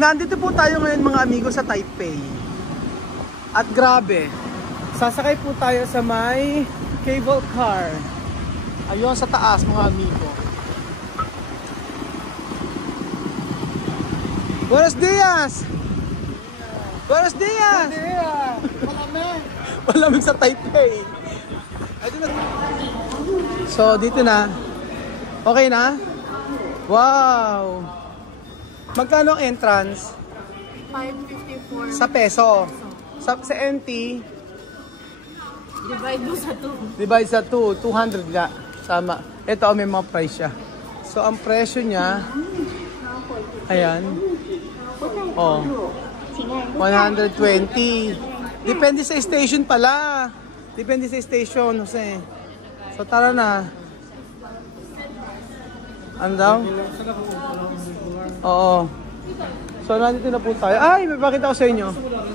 Nandito po tayo ngayon mga amigo sa Taipei. At grabe, sasakay po tayo sa may cable car. Ayun sa taas mga amigo. Buenos dias! Buenos dias! Malamig! Malamig sa Taipei. So dito na. Okay na? Wow! Magkano ang entrance? 554 Sa peso. Sa NT, divide mo sa 2. divide sa 2, 200 nga. Sama. Ito may mga price siya. So ang presyo niya, ayan. Oh. 120. Depende sa station pala. Depende sa station, Jose. So tara na. Ano daw? Oo. So nandito na po tayo. Ay, may pakita ko sa inyo.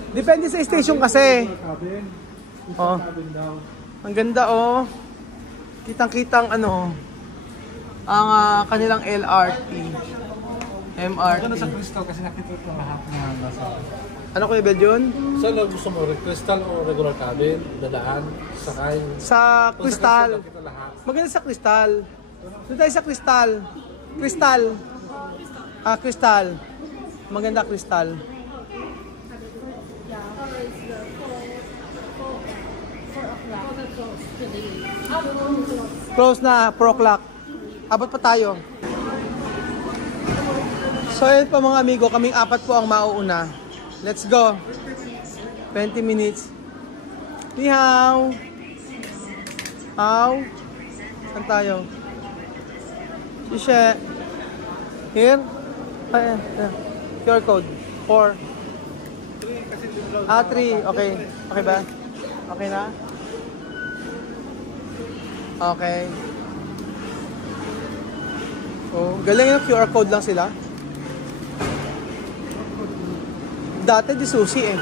Depende sa station kasi. Oh. Ang ganda oh. Kitang-kitang ano. Ang kanilang LRT. MRT. Ano sa crystal kasi nakita ko lahat na nasa. Ano Kuya Beljon? Saan lang gusto mo? Crystal o regular cabin? Dadaan? Sakay? Sa Crystal. Kita lahat. Maganda sa Crystal. Doon tayo sa Crystal. Crystal. Crystal. Maganda Crystal. Close na, 4 o'clock. Abot pa tayo. So yun po mga amigo, kaming apat po ang mauuna. Let's go. 20 minutes. Ni hao. Hao. Saan tayo? Shishe. Here. Ay, QR code. 4. 3. Okay. Okay ba? Okay na? Okay. Oh, galing yung QR code lang sila. Dati di susi eh.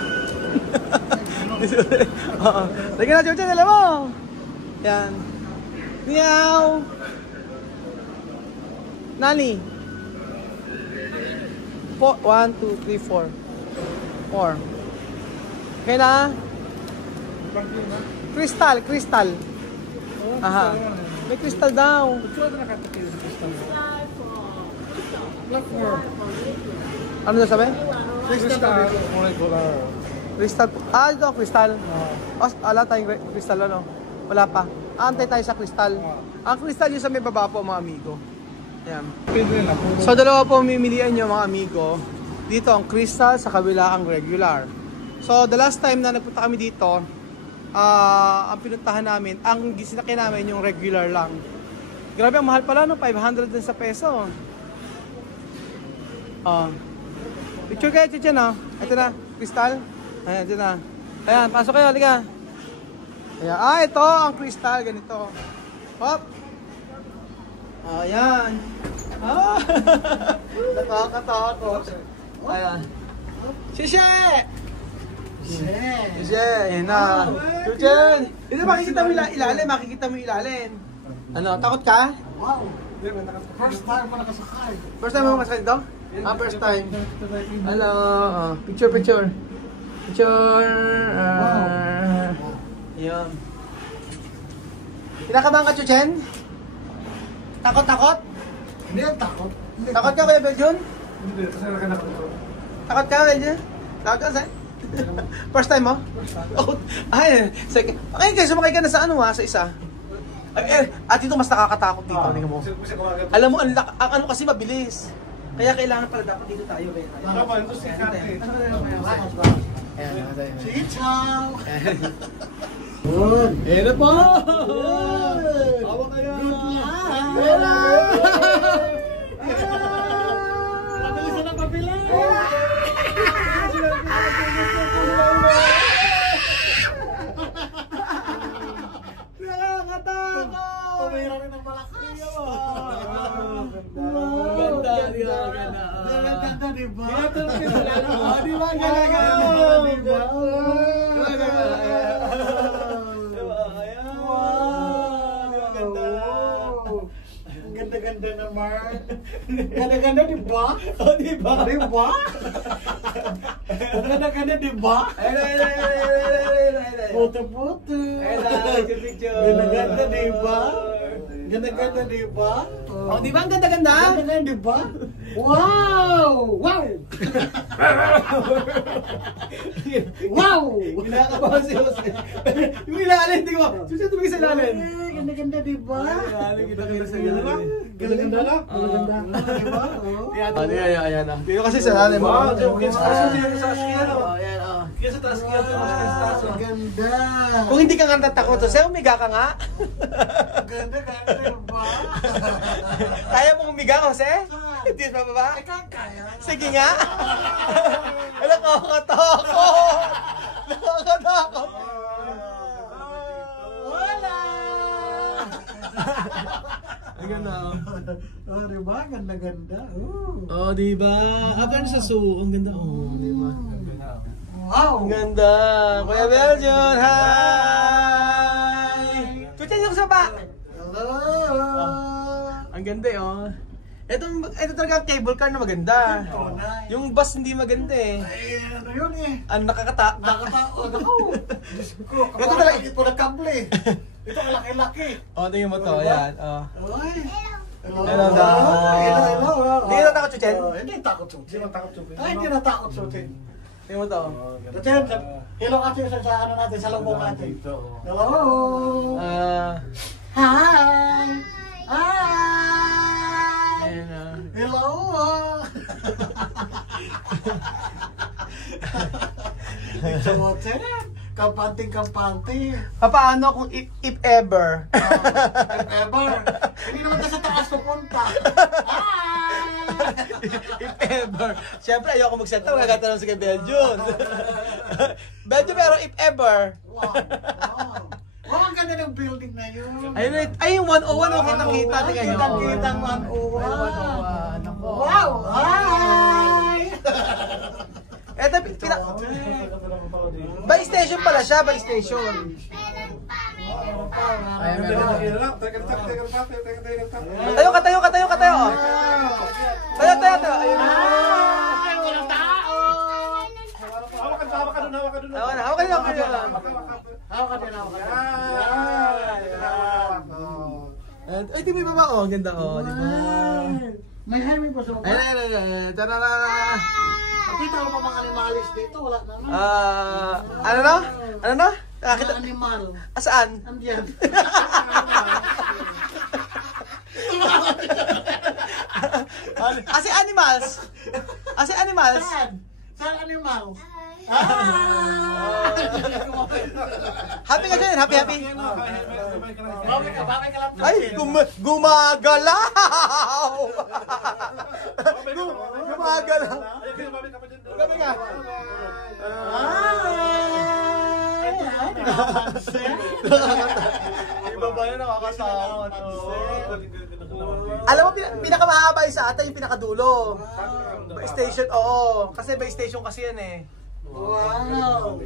Di susi. Oo. Lagyan na George, alam mo. Yan. Meow. Nani? 1, 2, 3, 4. 4. Okay na? Crystal, crystal. Aha. May crystal daw. Ano na sabi? Crystal o regular? Crystal. Ito, crystal. Ala tayong crystal ano? Wala pa. Antay tayo sa crystal. Ang crystal yung sa may baba po mga amigo. Ayan. So dalawa po mimilian nyo mga amigo. Dito ang crystal, sa kabila ang regular. So the last time na nagpunta kami dito, ang pinuntahan namin, ang sinakyan namin yung regular lang. Grabe ang mahal pala no, 500 din sa peso. Picture kayo dyan no. Ito na, crystal. Ayan, dyan na. Ayan, pasok kayo, halika. Ayan, ito ang crystal, ganito. Hop. Ayan. Nakakatakot. Ayan. Shishe! Shishe! Ayan na. Chuchen! Ito makikita mo ilalim, makikita mo ilalim. Ano, takot ka? Wow! First time ko nakasakay. First time mo makasakay dito? First time. Hello. Picture, picture. Picture. Ayan. Kinakabahan ka, Chuchen? Takot, takot? Hindi ang takot. Takot ka, Kuya Beljon? Hindi, kasi nakanakot ko. Takot ka, Beljon? Takot ka, Sai? First time mo? Oh, ay, second. Okay, guys, sumakay ka na sa ano sa isa. At ito mas nakakatakot dito. Mo. Alam mo, ang ano kasi mabilis. Kaya kailangan pala dapat dito tayo. Naman, ito si Kate. Chichaw! Ayan na po! Awa kayo! Ayan na! Natalisan ang papila! Nakakatakot! Tumira rin ang malakas! Ganda, di ba? Ganda, di ba? Di ba? Ganda, Ganda-ganda naman. Ganda-ganda, di ba? Oh, di ba? Di ba? Ang ganda-ganda, di ba? Puto-puto. Ganda-ganda, di ba? Ganda-ganda, di ba? Oh, di ba ang ganda-ganda? Ganda-ganda, di ba? Wow! Wow! Wow! Kinakabahan si Jose. Yung ilalim, di ba? Susunod tumingin sa ilalim. Ganda-ganda, di ba? Ganda-ganda sa ilalim. Ganda-ganda lang. Ganda-ganda. Di ba? Ayan na. Dito kasi sa ilalim. Wow, yung sa askian, oh. Ayan, oh. Kaya sa taskian, Ang ganda. Kung hindi ka nga natatakot, Jose, umiga ka nga. Ganda-ganda, di ba? Kaya mong umiga, Jose? Hindi pa ba? Kaya. Sige nga. Nakakatakot. Nakakatakot. Wala! Ang ganda. Oh, di ba? Ganda-ganda. Oh, di ba? Akan sa zoo. Ang ganda. Oh, di ba? Wow! Ang ganda. Kuya Beljon, hi! Tutin yung saba. Hello! Ang ganda oh. Ito talaga ang cable car na maganda. Yung bus hindi maganda eh. Ay, ano yun eh? Ang Nakataon ako. Diyos ko, Ito talaga- ito nagkable. Ito kalaki-laki. Oh, tingin mo to. Ayan. Oh. Ay. Hello daw. Hello. Hindi ka natakot, Chuchen? Hindi takot sutin. Sino takot chupin? Ay, hindi natakot sutin. Tingin mo to. Chuchen, hello kasi sa ano natin, sa lubong natin. Hello. Hi. Hi. Ayan ah. Hello. Chuchen, kampante. Paano kung if ever? If ever. Hindi naman tayo sa taas pupunta. Hi. If ever. Siyempre, ayoko magsalita. Magagatanong si kay Beljon. Beljon, pero if ever. Wow. Wow, ang ganda ng building na yun. Ay, yung 101, oh, kitang-kita. Tingnan nyo. Kitang-kita ang 101. Wow! Hi! Eto, by station pala siya, by station. Ayan, meron. Katayo. Tayo. Ayun na. Ay, walang tao! Hawak ka dun. Hawakan niyo. Hawakan din. Ay, di mo yung baba, oh. Ang ganda, oh. Di ba? May highway pa sa baba. Ayun. Tarara. Nakita ko pa mga animalis dito, wala naman. Ano na? Mga animal. Saan? Andiyan. Asi animals. Saan animal? Happy ka dyan, happy. Bawi ka lang. Ay, gumagalaw! Gumagalaw! Gabi ka! Iba ba yun, nakakatakot? Alam mo, pinakamahaba isa ata yung pinakadulo. By station, oo. Kasi by station kasi yan eh. Wow!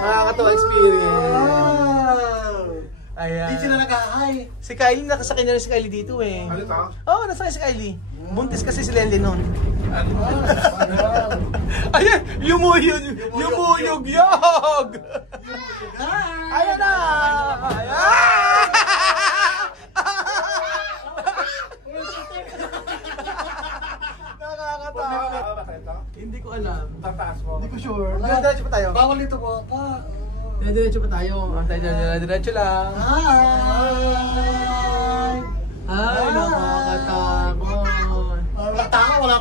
Nakakatawa experience. Wow! Ayan. Di sila nag-ahay. Si Kylie, nakasakay na rin si Kylie dito eh. Oo, nasakay si Kylie. Buntis kasi si Lenly nun. Ayan, lumuyog-yog! Ayan na! Ayan! Nakakatawa. Hindi ko alam. Hindi ko sure. Diretso pa tayo. Bawal dito po pa. Diretso pa tayo. Diretso lang. Hi! Ay, nakakatakot. Wala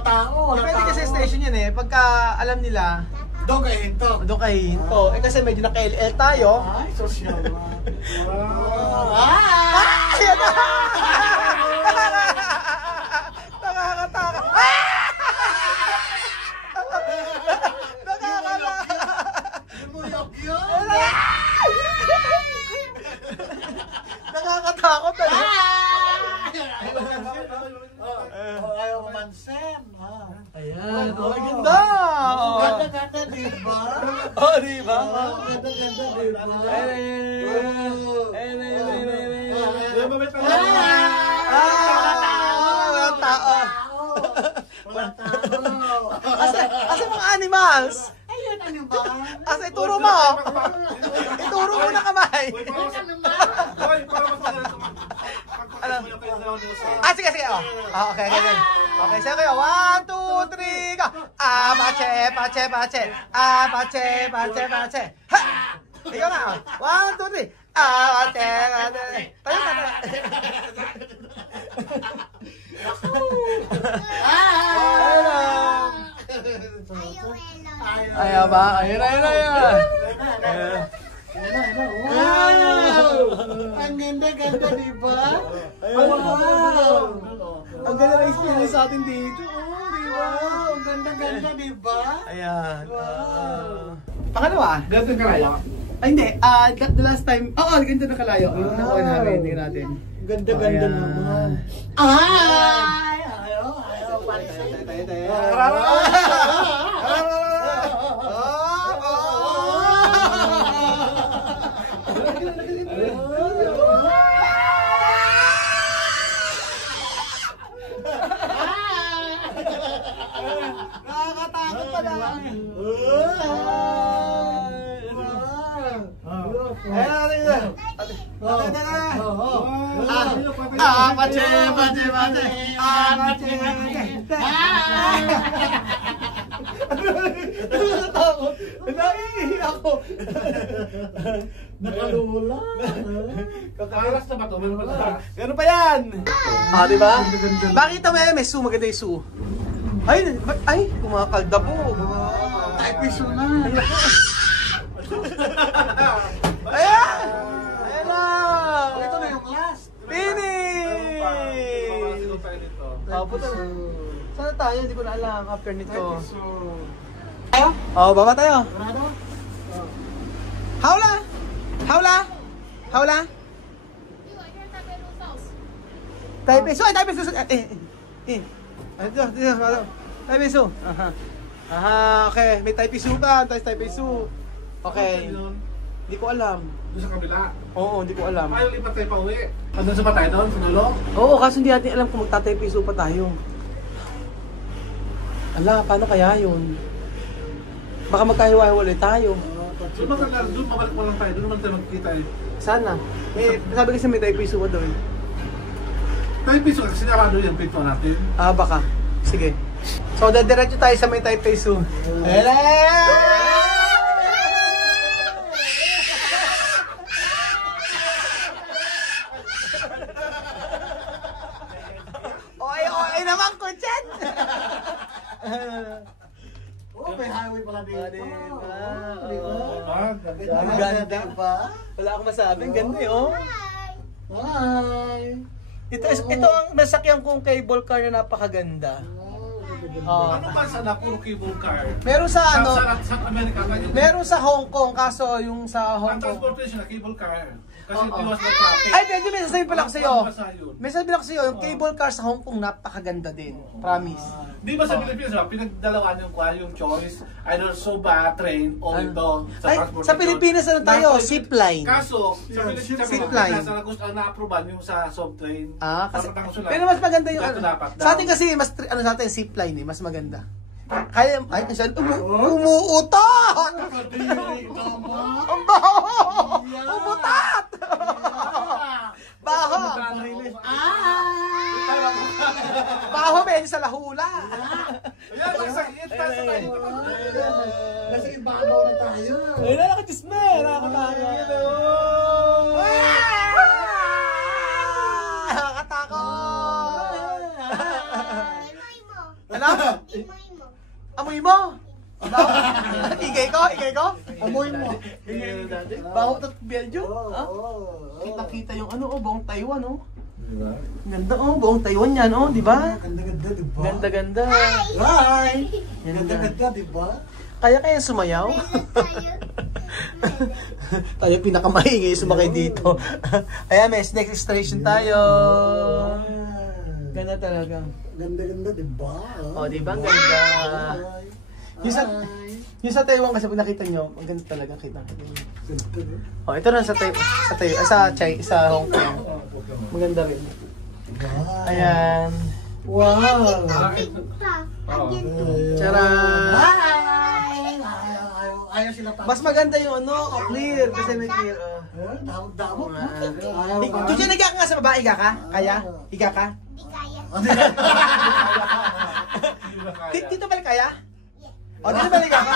tao. Depende kasi station yan eh. Pagka alam nila, Doon kayo hinto. doon kayo hinto. Eh kasi medyo naka-LL tayo. Ay, social naman. Ay! Yan na! Nakakatakot. Nakakatakot talaga. Ayaw mamansin. Ayan, oh, ganda! Ganda-ganda, di ba? Oh, di ba? Ganda-ganda, di ba? Walang tao. Wala tao. Asa mga animals? Ayun, ano ba? Asa ituro mo? Ituro mo na kamay. Hoy, para mas magaling Ano? tumag- Sige. Oh. Okay. Okay, sige kayo. 1, 2, 3, go. Pache. Ha! Ikaw na. 1, 2, 3. Pache. Tayo na. Ayaw ba? Ayun. Ang ganda, di ba? Wow! Ang ganda ng experience sa atin dito. Di ba? Ang ganda, di ba? Ayan. Pangalawa. Ganito ka kaya? Ay, hindi. The last time. Oo, ganito na kalayo. Yung nakuha namin. Tingnan natin. Ganda Ayan. naman. Ay! Ayaw. Nakakatakot pala. Pache. Nakakatakot. Naiihi ako. Nakalula. Kakalas na ba ito? Meron pa ito. Ganun pa yan. Diba? Bakit ito may su? Maganda yung su. Ay, kumakalda po. Ay, piso na. Ayan na. Ito na yung last. Finish! Puta. Sana tayo? Hindi ko na alam after nito. Baba tayo. Hawla. Taipesu. Taipesu. Okay. May Taipesu ka. Taipesu. Okay. Hindi ko alam. Doon sa kabila. Oo, hindi ko alam. Ayaw lipat tayo pa uwi. Doon sa patay doon, sinulo. Oo, kaso hindi natin alam kung magtataypiso pa tayo. Ala, paano kaya yun? Baka magkahiwa-hiwalay tayo. Doon mabalik mo lang tayo. Doon naman tayo magkita eh. Sana. Sabi kasi may taypiso pa doon. Tayo piso kasi sinarado yung pinto natin. Baka. Sige. So, dadiretso tayo sa may taypiso. Hello! Oy naman ko dyan! May highway pala dito. Diba? Ang ganda ba? Wala akong masabi. Ang ganda eh, oh. Hi! Ito ang nasakyan kong cable car na napakaganda. Ano ba sana puro cable car? Meron sa ano, Sa Amerika ganyan. meron sa Hong Kong, kaso yung sa Hong Ang Kong. transportation na cable car. Kasi tiwas na traffic. Ay, medyo may sasabihin pala ko sa'yo. Basa yun. May sasabihin ako sa'yo, yung cable car sa Hong Kong napakaganda din. Promise. Di ba sa Pilipinas, pinagdalawan yung choice, either soba, train, o ito sa Ay, transportation. sa Pilipinas ano tayo? Zipline. Kaso, sa Zipline. Pilipinas, na-approval yung sa soft train. Kasi, Dapat ang sulat. pero mas maganda yung Ito ano. dapat daw. Sa atin kasi, mas, ano sa atin, zipline eh, mas maganda. Kaya, ay, umuutot! Ang baho! Umutat! Baho! Baho medyo sa lahula. Ayan, magsakit tayo sa tayo. Kasi ibabaw na tayo. Ay, nakakachisme! Nakakatakot! Ano? Amoy mo! Igay ko? Amoy mo. Baho at Belgium? Kita-kita yung ano, buong Taiwan, oh. Ganda, buong Taiwan yan, di ba? Ganda-ganda, di ba? Ganda-ganda. Hi! Ganda-ganda, di ba? Kaya sumayaw? Tayo pinakamaingay sumakay dito. Ayan, may next station tayo. Ganda talaga. Ganda-ganda, di ba? Di ba? Ang ganda. Yung sa Taiwan kasi pag nakita nyo, ang ganda talaga kita. Ito na sa Hong Kong. Maganda rin. Ayan. Wow! Oo. Charan! Ayaw sila pa. Mas maganda yung ano, clear. Kasi may clear. Damot. Tuti, higa ka nga sa baba. Higa ka? Kaya? Higa ka? Dito ba kaya? O, dito ba higa ka?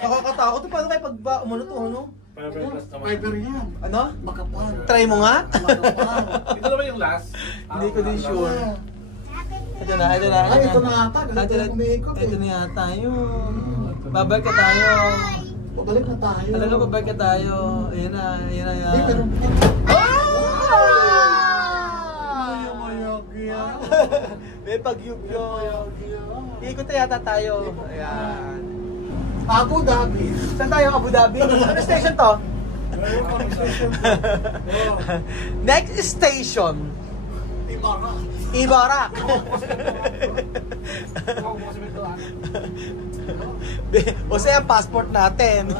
Nakakatakot. Paano kayo pag umano to, ano? Fiber yan. Ano? Makapal. Try mo nga? Makapal. Ito naman yung last. Hindi ko din sure. Ito na. Ay, ito na ata. Ganito na umiikot eh. Ito na yata yun. Babalik ka tayo. Babalik na tayo. Alam na, babalik ka tayo. Ayan na. Hindi, pero... May pagyug-yug. Ikot na yata tayo. Ayan. Abu Dhabi. Saan tayo? Abu Dhabi? Ano station to? Next station. Ibarak. O siya ang passport natin.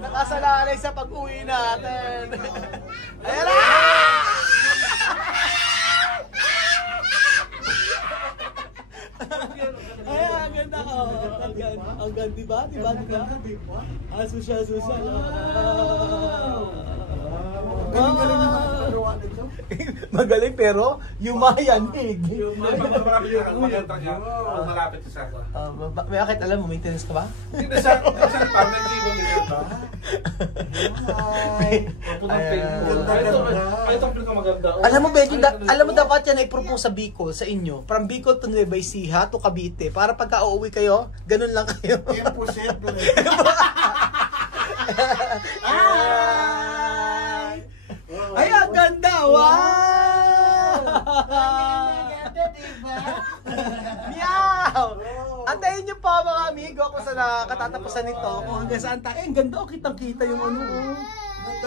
Nakasalalay sa pag-uwi natin. Ayan na! Ay, ang ganda ko. Ang ganda, di ba? Social. Galing-galing naman ang pagawa nito. Magaling pero yumayanig. Malapit sa ako. May akit alam mo, maintenance ka ba? Hindi sa family mo nito. Ito maganda. Alam mo, Benji, alam mo dapat yan ay propose sa Bicol, sa inyo. From Bicol to Nueva Ecija to Cavite. Para pagka uuwi kayo, ganun lang kayo. Imposible. Ay, ang ganda! Wow! Meow! Antayin niyo po mga amigo kung saan nakatatapusan nito. Kung hanggang saan tayo. Ang ganda, kitang-kita yung ano.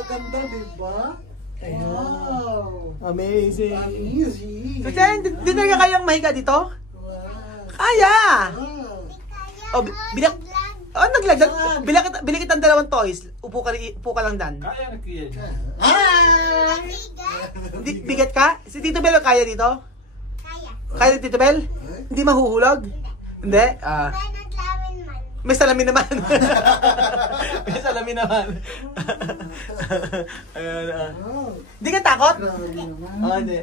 Ganda, diba? Wow! Amazing! Easy. So, Chen, di talaga kayang mahiga dito? Kaya! Naglaglag. Bili kitang dalawang toys. Upo ka lang, Dan. Kaya na kiyan. Bigat ka? Si Tito Bel kaya dito? Kaya Tito Bel? Hindi mahuhulog? Hindi? May salamin naman. May salamin naman. Ayan. Hindi ka takot? Hindi.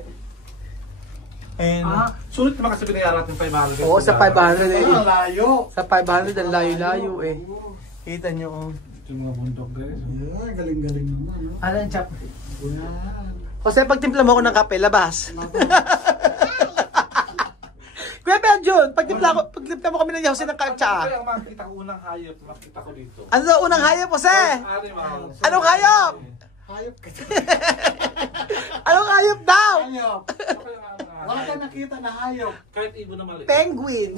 Ayan. Sulit naman kasi binayaran natin 500. Oo, sa 500 eh. Layo. Sa 500 ang layo-layo eh. Kita nyo. Ito yung mga bundok guys. Galing-galing naman. Ano yung chap? Yan. Jose, pagtimpla mo ako ng kape, labas. Kuya Benjun, pagtimpla mo kami ng Jose ng kaltsa. Kaya makita ko unang hayop, makita ko dito. Ano daw unang hayop, Jose? Anong hayop? Hayop ka. Anong hayop daw? Hayop. Wala ka nakita na hayop. Kahit ibon na mali. Penguin.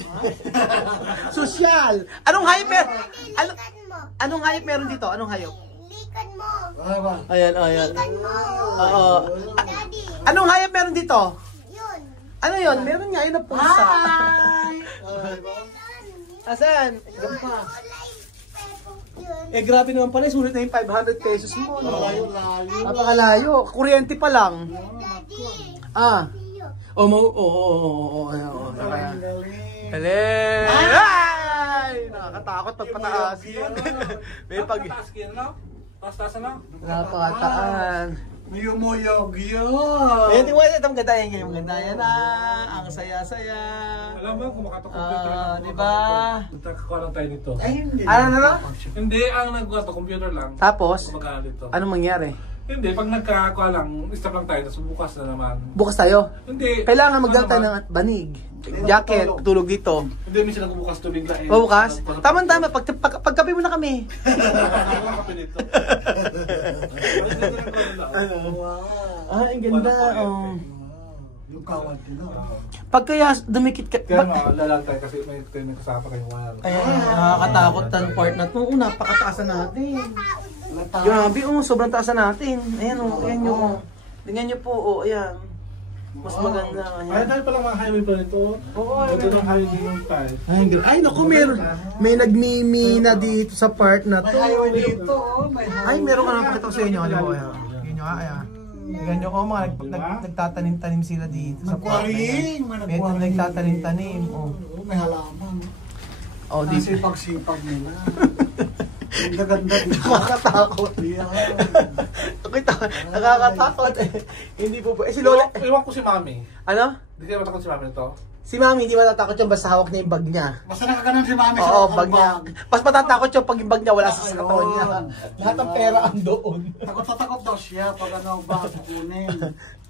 Sosyal. Anong hayop meron? Anong hayop meron dito? Anong hayop? Likan mo. Ayan. Likan mo. Oo. Daddy. Anong hayop meron dito? Yun. Ano yun? Meron nga yun na pusa. Asan? Yun. Grabe naman pala. Sulit na yung 500 pesos mo. No? Layo. Napakalayo. Kuryente pa lang. Daddy. Galing! Ay! Nakakatakot pagpataas. May pag... Taas kiyan na? Taas na? Napakataan. Muyog yun. Ayan, itong ganda yan. Yung ganda yan na. Ang saya-saya. Alam mo kung makata-computer lang. Diba? Nagkakakuha lang tayo nito. Ay, hindi. Ano na lang? Hindi, ang nagkakato-computer lang. Tapos, Kumagana dito. anong mangyari? Hindi, pag nagkakakuha lang, stop lang tayo, tapos bukas na naman. Bukas tayo. Hindi. Kailangan magdala tayo ng banig. Jacket, tulog dito. Hindi, minsan nagbubukas tubig lang. O bukas? Tama-tama, pagkape mo na kami. Kape nito. Ah, ang ganda. Oh. Yung kawad nila. Pag kaya dumikit ka... Kaya nga, lalag tayo kasi may kasama kayong wire. Ayan, nakakatakot ang part na ito. Napakataasan natin. Lata. Grabe, sobrang taasan natin. Ayan, ayan nyo. Tingnan nyo po, ayan. Mas maganda. Ay, tayo palang mga highway pa nito. Oo, Ito ng highway ng tayo. Ay, naku, may nagmimina dito sa part na May to. highway dito. May highway. Ay, meron ka naman pakita ko sa inyo. Alam mo, ayan. Yun nyo, ayan. Ganyan ko mga Diba? nagtatanim-tanim sila dito sa Nagwaring, May nagtatanim-tanim. Oh. May halaman. Oh, Ang di sipag-sipag nila. Ang gaganda dito. nakakatakot. Yan. Nakakatakot eh. Hindi po po. Eh si Lola, Iwan ko si Mami. ano? Hindi kayo matakot si Mami nito? Si Mami hindi matatakot yung basta hawak niya yung bag niya. Basta nakaganon si Mami Oo, sa bag niya. Mas matatakot yung pag yung bag niya wala sa Ayun. katawan niya. Lahat ng pera ang doon. Takot na takot daw siya pag ano ba kukunin.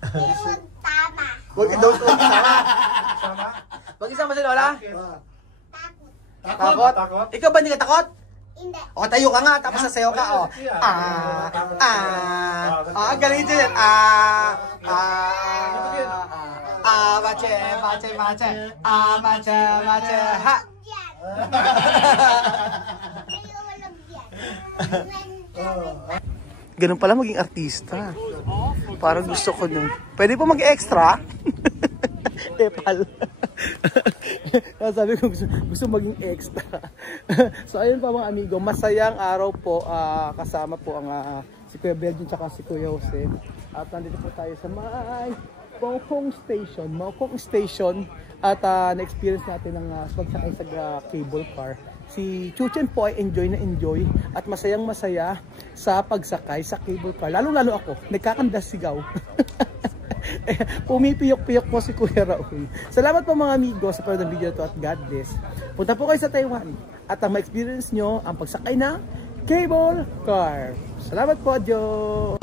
Pero huwag tama. Huwag doon ko isama. Sama? Mag-isama si Lola? Takot. Takot? Takot? Ikaw ba hindi ka takot? Hindi. O, tayo ka nga, tapos sasayaw ka, o. Galing din. Mache, mache, mache. Mache, mache, ha. Yan. Kayo walang yan. Ganun pala maging artista. Parang gusto ko nun. Pwede po mag-extra? Epal. Sabi ko gusto maging extra. So ayun pa mga amigo, masayang araw po kasama po ang si Kuya Belgian tsaka si Kuya Jose. At nandito po tayo sa may Maokong Station at na-experience natin ang pagsakay sa cable car. Si Chuchen po ay enjoy na enjoy at masayang masaya sa pagsakay sa cable car. Lalo ako, nagkakandas sigaw. Pumipiyok-piyok po si Kuya Raul. Salamat po mga amigo sa panood ng video to at God bless. Punta po kayo sa Taiwan at ma-experience nyo ang pagsakay ng cable car. Salamat po, Joe!